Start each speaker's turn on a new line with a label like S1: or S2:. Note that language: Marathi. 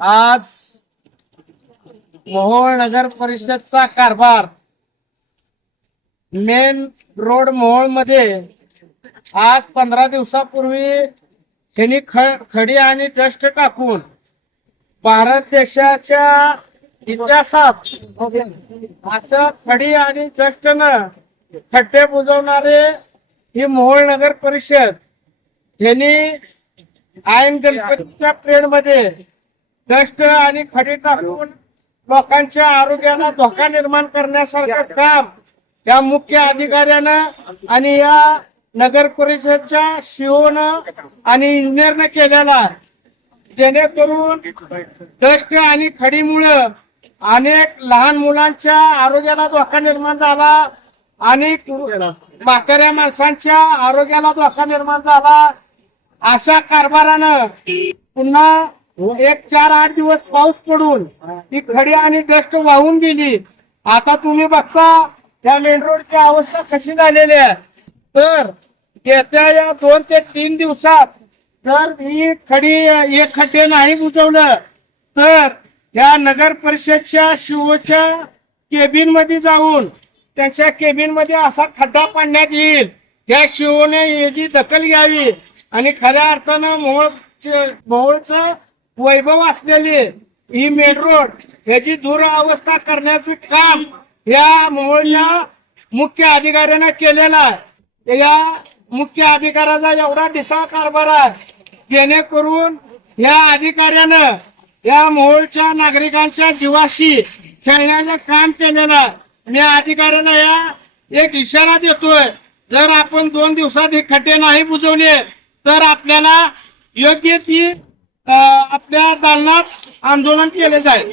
S1: आज मोहोळ नगर परिषदचा कारभार मेन रोड मोहोळमध्ये आज पंधरा दिवसापूर्वी त्यांनी खडी आणि डस्ट टाकून भारत देशाच्या इतिहासात असं खडी आणि डस्टनं खड्डे बुजवणारे ही मोहोळ नगर परिषद यांनी ऐन गणपतीच्या प्रेडमध्ये डस्ट आणि खडी टाकून लोकांच्या आरोग्याला धोका निर्माण करण्यासारखं काम या मुख्य अधिकाऱ्यानं आणि या नगर परिषदच्या शिओनं आणि इंजिनियरनं केलेला. जेणेकरून डस्ट आणि खडीमुळं अनेक लहान मुलांच्या आरोग्याला धोका निर्माण झाला अनेक म्हाताऱ्या माणसांच्या आरोग्याला धोका निर्माण झाला अशा कारभारानं पुन्हा एक चार आठ दिवस पाऊस पडून ती खडी आणि डस्ट वाहून गेली. आता तुम्ही बघता त्या मेन रोडची अवस्था कशी झालेली आहे. तर येत्या या दोन ते तीन दिवसात जर ही खडी एक खड्डे नाही बुजवलं तर या नगर परिषदच्या शिवच्या केबिनमध्ये जाऊन त्यांच्या केबिनमध्ये असा खड्डा पाडण्यात येईल. त्या शिवने याची दखल घ्यावी आणि खऱ्या अर्थानं मोहोळ मोहोळचं वैभव असलेली ही मेन रोड याची दुरावस्था करण्याचं काम या मोहोळच्या मुख्य अधिकाऱ्यानं केलेलं आहे. या मुख्य अधिकाऱ्याचा एवढा ढिसाळ कारभार आहे जेणेकरून या अधिकाऱ्यानं या मोहोळच्या नागरिकांच्या जीवाशी खेळण्याचं काम केलेलं आहे. मी अधिकाऱ्यानं या एक इशारा देतोय जर आपण दोन दिवसात हे खड्डे नाही बुजवले तर आपल्याला योग्य ती आपल्या दालनात आंदोलन केले जाईल.